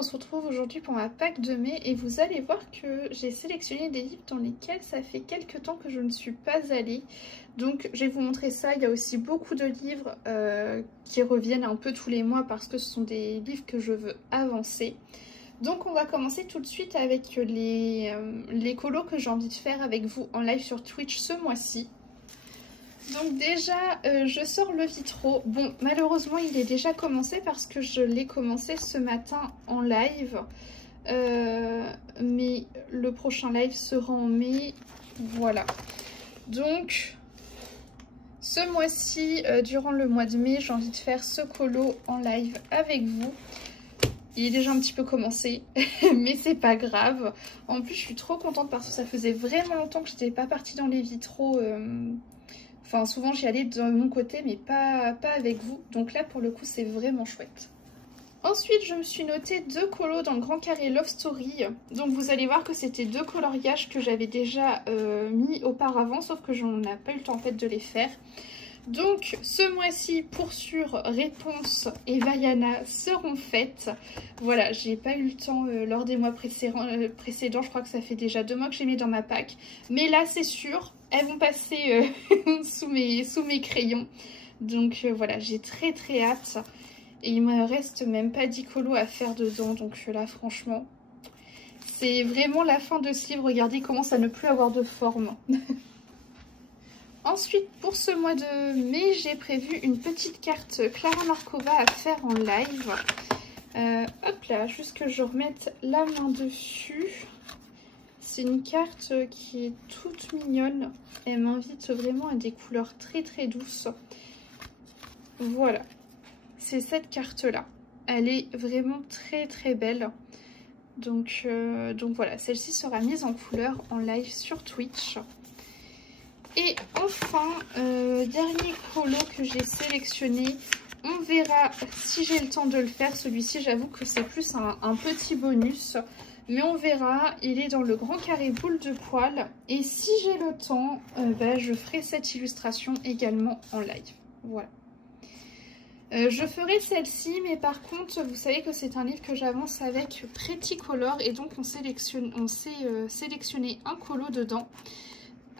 on se retrouve aujourd'hui pour ma Pâques de mai et vous allez voir que j'ai sélectionné des livres dans lesquels ça fait quelques temps que je ne suis pas allée. Donc je vais vous montrer ça. Il y a aussi beaucoup de livres qui reviennent un peu tous les mois parce que ce sont des livres que je veux avancer. Donc on va commencer tout de suite avec les colos que j'ai envie de faire avec vous en live sur Twitch ce mois-ci. Donc déjà, je sors le Vitraux. Bon, malheureusement, il est déjà commencé parce que je l'ai commencé ce matin en live. Mais le prochain live sera en mai. Voilà. Donc, ce mois-ci, durant le mois de mai, j'ai envie de faire ce colo en live avec vous. Il est déjà un petit peu commencé, mais c'est pas grave. En plus, je suis trop contente parce que ça faisait vraiment longtemps que je n'étais pas partie dans les Vitraux. Enfin, souvent j'y allais de mon côté, mais pas avec vous. Donc là, pour le coup, c'est vraiment chouette. Ensuite, je me suis noté 2 colos dans le Grand Carré Love Story. Donc vous allez voir que c'était 2 coloriages que j'avais déjà mis auparavant, sauf que j'en ai pas eu le temps en fait de les faire. Donc ce mois-ci, pour sûr, Réponse et Vaiana seront faites. Voilà, j'ai pas eu le temps lors des mois précédents. Je crois que ça fait déjà 2 mois que j'ai mis dans ma pack. Mais là, c'est sûr, elles vont passer sous mes crayons. Donc voilà, j'ai très hâte. Et il me reste même pas 10 colos à faire dedans. Donc là, franchement, c'est vraiment la fin de ce livre. Regardez, il commence à ne plus avoir de forme. Ensuite, pour ce mois de mai, j'ai prévu une petite carte Clara Markova à faire en live. Hop là, juste que je remette la main dessus. C'est une carte qui est toute mignonne. Elle m'invite vraiment à des couleurs très douces. Voilà, c'est cette carte-là. Elle est vraiment très belle. Donc voilà, celle-ci sera mise en couleur en live sur Twitch. Et enfin, dernier colo que j'ai sélectionné, on verra si j'ai le temps de le faire. Celui-ci, j'avoue que c'est plus un petit bonus, mais on verra. Il est dans le Grand Carré Boule de Poil. Et si j'ai le temps, je ferai cette illustration également en live. Voilà. Je ferai celle-ci, mais par contre, vous savez que c'est un livre que j'avance avec Pretty Color. Et donc, on s'est sélectionné un colo dedans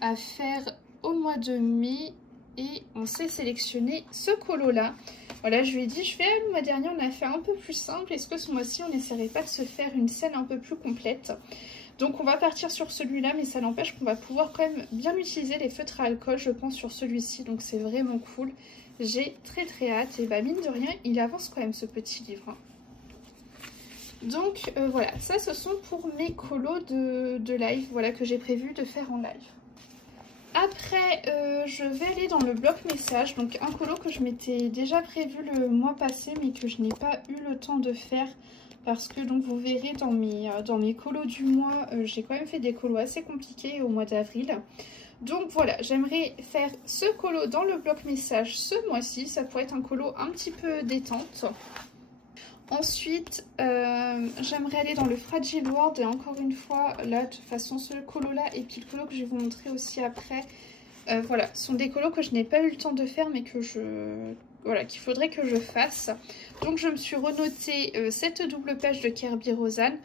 à faire au mois de mai et on s'est sélectionné ce colo là. Voilà, je lui ai dit, le mois dernier on a fait un peu plus simple, est-ce que ce mois-ci on n'essaierait pas de se faire une scène un peu plus complète? Donc on va partir sur celui-là, mais ça n'empêche qu'on va pouvoir quand même bien utiliser les feutres à alcool, je pense, sur celui-ci, donc c'est vraiment cool. J'ai très hâte et bah mine de rien, il avance quand même ce petit livre, hein. Donc voilà, ça ce sont pour mes colos de live, voilà, que j'ai prévu de faire en live. Après, je vais aller dans le bloc message, donc un colo que je m'étais déjà prévu le mois passé, mais que je n'ai pas eu le temps de faire parce que donc vous verrez dans mes colos du mois, j'ai quand même fait des colos assez compliqués au mois d'avril. Donc voilà, j'aimerais faire ce colo dans le bloc message ce mois-ci, ça pourrait être un colo un petit peu détente. Ensuite, j'aimerais aller dans le Fragile World et encore une fois, là, de toute façon, ce colo-là et puis le colo que je vais vous montrer aussi après, voilà, ce sont des colos que je n'ai pas eu le temps de faire mais que voilà, qu'il faudrait que je fasse. Donc, je me suis renoté cette double page de Kerby Rosanne.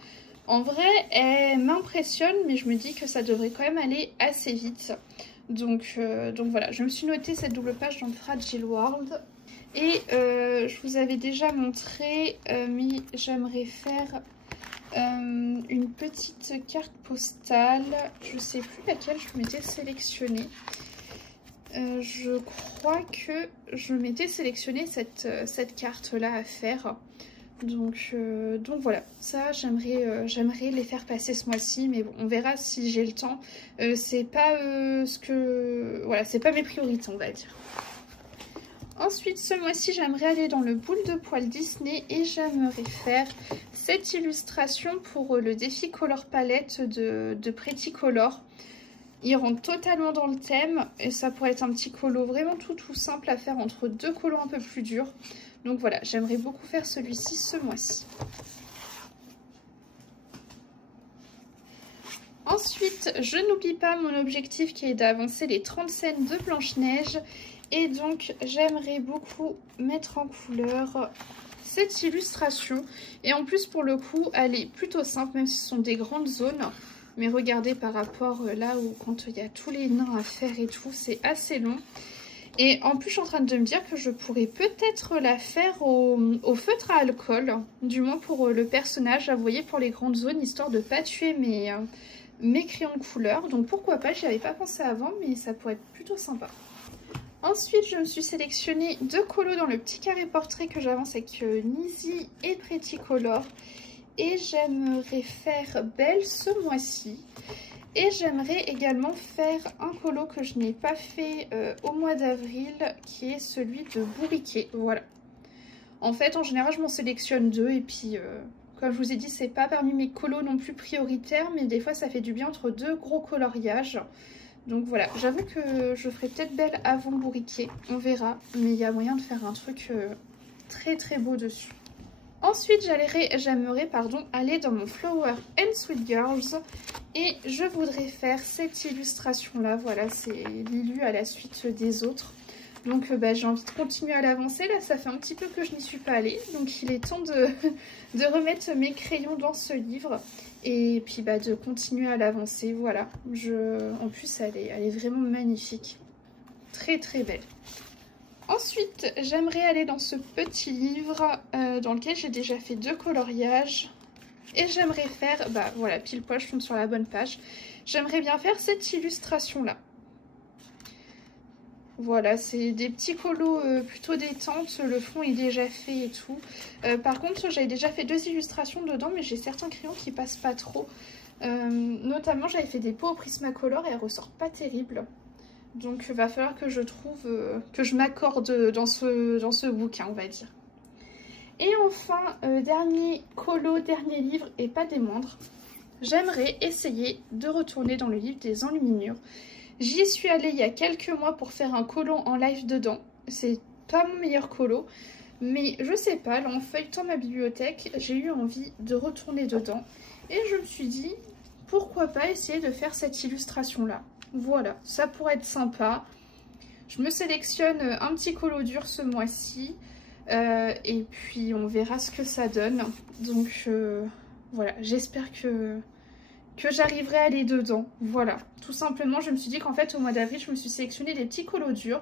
En vrai, elle m'impressionne, mais je me dis que ça devrait quand même aller assez vite. Donc voilà, je me suis noté cette double page dans le Fragile World. Et je vous avais déjà montré, mais j'aimerais faire une petite carte postale. Je ne sais plus laquelle je m'étais sélectionnée. Je crois que je m'étais sélectionné cette carte-là à faire. Donc voilà, ça j'aimerais les faire passer ce mois-ci, mais bon, on verra si j'ai le temps. C'est pas voilà, c'est pas mes priorités, on va dire. Ensuite, ce mois-ci, j'aimerais aller dans le Boule de Poil Disney et j'aimerais faire cette illustration pour le défi Color Palette de Pretty Color. Il rentre totalement dans le thème et ça pourrait être un petit colo vraiment tout simple à faire entre 2 colos un peu plus durs. Donc voilà, j'aimerais beaucoup faire celui-ci ce mois-ci. Ensuite, je n'oublie pas mon objectif qui est d'avancer les 30 scènes de Blanche-Neige. Et donc, j'aimerais beaucoup mettre en couleur cette illustration. Et en plus pour le coup elle est plutôt simple, même si ce sont des grandes zones. Mais regardez par rapport là où quand il y a tous les nains à faire et tout, c'est assez long. Et en plus je suis en train de me dire que je pourrais peut-être la faire au feutre à alcool. Du moins pour le personnage, vous voyez, pour les grandes zones, histoire de ne pas tuer mes crayons de couleur. Donc pourquoi pas, j'y avais pas pensé avant, mais ça pourrait être plutôt sympa. Ensuite, je me suis sélectionné 2 colos dans le petit carré portrait que j'avance avec Nisi et Pretty Color. Et j'aimerais faire Belle ce mois-ci. Et j'aimerais également faire un colo que je n'ai pas fait au mois d'avril, qui est celui de Bourriquet. Voilà. En fait, en général, je m'en sélectionne 2 et puis... comme je vous ai dit, c'est pas parmi mes colos non plus prioritaires, mais des fois ça fait du bien entre 2 gros coloriages. Donc voilà, j'avoue que je ferai peut-être Belle avant Bourriquet, on verra. Mais il y a moyen de faire un truc très très beau dessus. Ensuite, j'aimerais aller dans mon Flower and Sweet Girls. Et je voudrais faire cette illustration-là. Voilà, c'est l'illu à la suite des autres. Donc j'ai envie de continuer à l'avancer. Là, ça fait un petit peu que je n'y suis pas allée. Donc il est temps de remettre mes crayons dans ce livre. Et puis de continuer à l'avancer. Voilà. En plus, elle est vraiment magnifique. Très très belle. Ensuite, j'aimerais aller dans ce petit livre dans lequel j'ai déjà fait 2 coloriages. Et j'aimerais faire, voilà, pile poil, je tombe sur la bonne page. J'aimerais bien faire cette illustration-là. Voilà, c'est des petits colos plutôt détente, le fond est déjà fait et tout. Par contre, j'avais déjà fait 2 illustrations dedans, mais j'ai certains crayons qui passent pas trop. Notamment, j'avais fait des pots au Prismacolor et elles ressortent pas terribles. Donc, il va falloir que je trouve, que je m'accorde dans ce bouquin, on va dire. Et enfin, dernier colo, dernier livre, et pas des moindres, j'aimerais essayer de retourner dans le livre des enluminures. J'y suis allée il y a quelques mois pour faire un colo en live dedans. C'est pas mon meilleur colo, mais je sais pas, là en feuilletant ma bibliothèque, j'ai eu envie de retourner dedans. Et je me suis dit, pourquoi pas essayer de faire cette illustration-là. Voilà, ça pourrait être sympa. Je me sélectionne un petit colo dur ce mois-ci. Et puis on verra ce que ça donne. Donc voilà, j'espère que j'arriverai à aller dedans. Voilà, tout simplement, je me suis dit qu'en fait au mois d'avril, je me suis sélectionné des petits colos durs,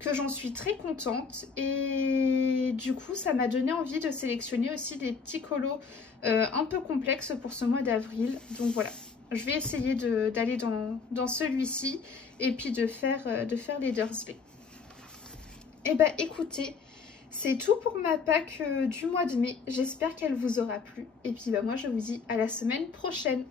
que j'en suis très contente. Et du coup, ça m'a donné envie de sélectionner aussi des petits colos un peu complexes pour ce mois d'avril. Donc voilà, je vais essayer d'aller dans celui-ci et puis de faire les Dursley. Et écoutez, c'est tout pour ma pack du mois de mai. J'espère qu'elle vous aura plu. Et puis moi je vous dis à la semaine prochaine.